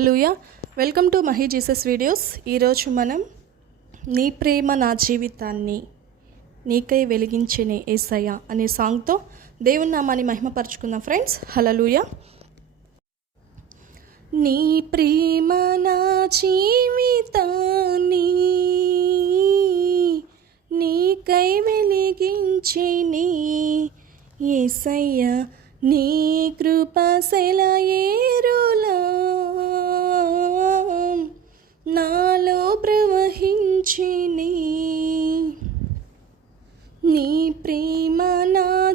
హలోయ welcome to Mahi Jesus videos ఈరోజు మనం నీ ప్రేమ నా జీవితాన్ని నీకై వెలిగించనే ఏసయ్య అనే సాంగ్తో దేవుని నామాన్ని మహిమపరుచుకుందాం ఫ్రెండ్స్ హలలుయ నీ ప్రేమ నా జీవితాన్ని నీకై వెలిగించిని ఏసయ్య. నీ కృప సెలయే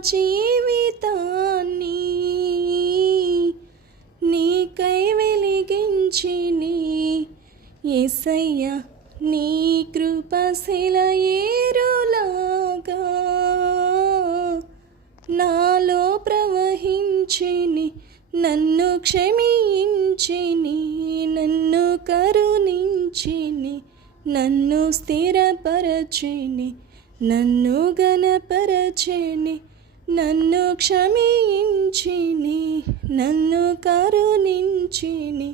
జీవితాన్ని నీకై వెలిగించిని. ఎసయ్య నీ కృప ఏరులాగా నాలో ప్రవహించిని నన్ను క్షమించిని నన్ను కరుణించిని నన్ను స్థిరపరచిని నన్ను గణపరచిని నన్ను క్షమించిని నన్ను కరుణించిని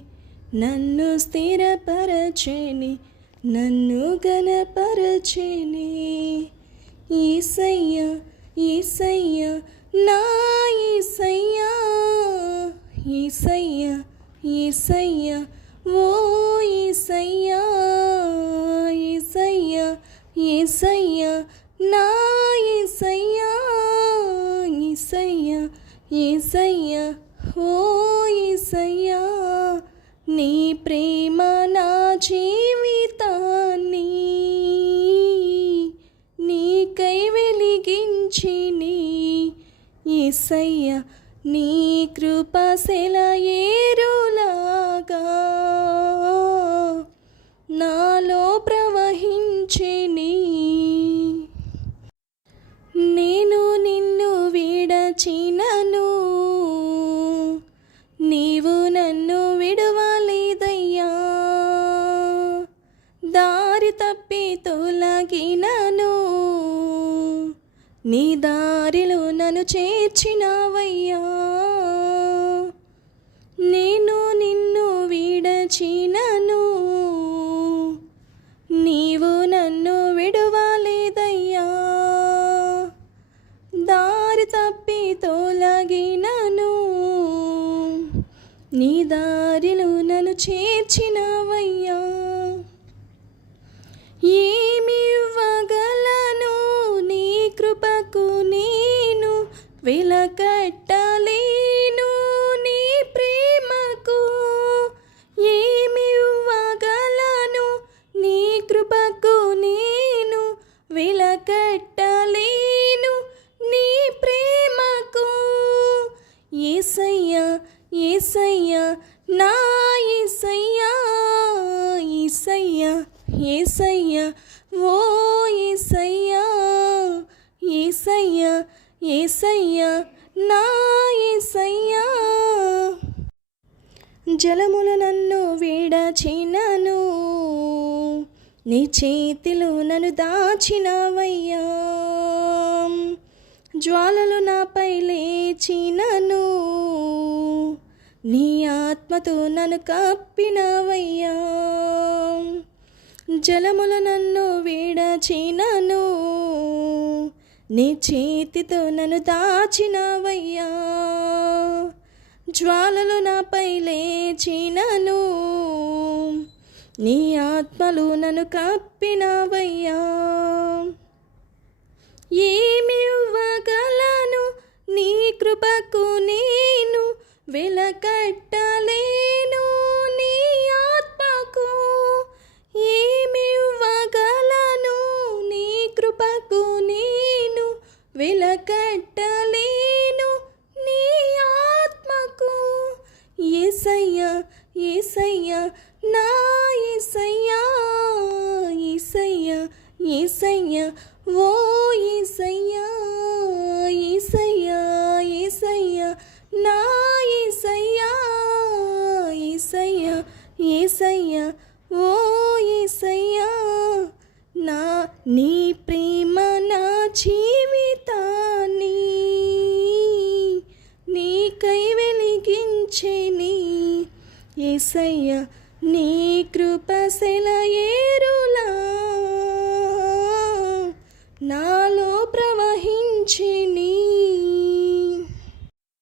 నన్ను స్థిరపరచని నన్ను గణపరచని ఈసయ్య ఈసయ్య నా ఈసయ్య ఈసయ్య ఈసయ్య ఓ ఈసయ్య ఈసయ్య ఈసయ్య నీ ప్రేమ నా జీవితాన్ని నీకై వెలిగించిని. ఈసయ్య నీ కృప సెలయేరులాగా నాలో ప్రవహించిని. నీ తప్పి తొలగినను నీ దారిలో నన్ను చేర్చినావయ్యా. నేను నిన్ను విడచినను. నీవు నన్ను విడవలేదయ్యా. దారి తప్పి తొలగినను నీ దారిలో నన్ను చేర్చినవయ్యా. వెలకట్టలేను నీ ప్రేమకు. ఏమి ఇవ్వగలను నీ కృపకు నేను. వెలకట్టలేను నీ ప్రేమకు. ఏసయ్యా ఏసయ్యా నా ఏసయ్య ఏసయ్య ఏసయ్యా. ఓ ఏసయ్యా నా ఏసయ్యా. జలములు నన్ను వీడచినను నీ చేతిలో నన్ను దాచినవయ్యా. జ్వాలలు నాపై లేచినను నీ ఆత్మతో నన్ను కప్పినవయ్యా. జలములు నన్ను వీడచినను నీ చేతితో నన్ను దాచినవయ్యా. జ్వాలలు నాపై లేచినను. నీ ఆత్మలు నన్ను కప్పినవయ్యా. ఏమి ఇవ్వగలను? నీ కృపకు నేను వెలకట్టలేను. ఏసయ్యా నా ఏసయ్యా ఏసయ్యా ఏసయ్యా ఓ ఏసయ్యా ఏసయ్యా ఏసయ్యా నా ఏసయ్యా ఏసయ్యా ఏసయ్యా ఓ ఏసయ్యా నా నీ ప్రేమ నా చీ ఏసయ్య నీ కృప సెలయేరులా నాలో ప్రవహించి నీ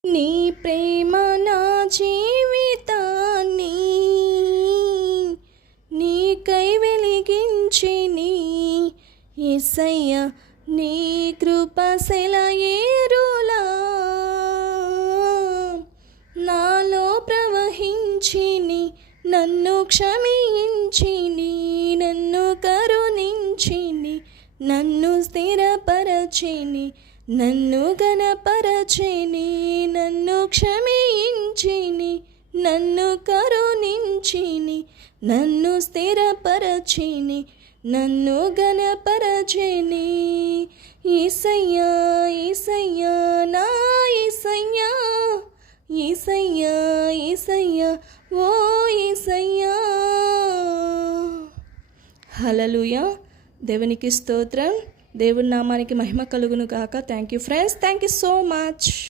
నీ ప్రేమ నా జీవితాన్ని నీకై వెలిగించి నీ. ఏసయ్య నీ కృప సెలయేరులా నన్ను క్షమించిని నన్ను కరుణించిని నన్ను స్థిరపరచిని నన్ను గణపరచిని నన్ను క్షమించిని నన్ను కరుణించిని నన్ను స్థిరపరచిని నన్ను గణపరచిని ఈసయ్యా ఈసయ్యా నా ఈసయ్యా ఈసయ్యా ఈసయ్యా ఓ ఈసయ్యా హలలుయా దేవునికి స్తోత్రం. దేవుని నామానికి మహిమ కలుగును కాక thank you friends thank you so much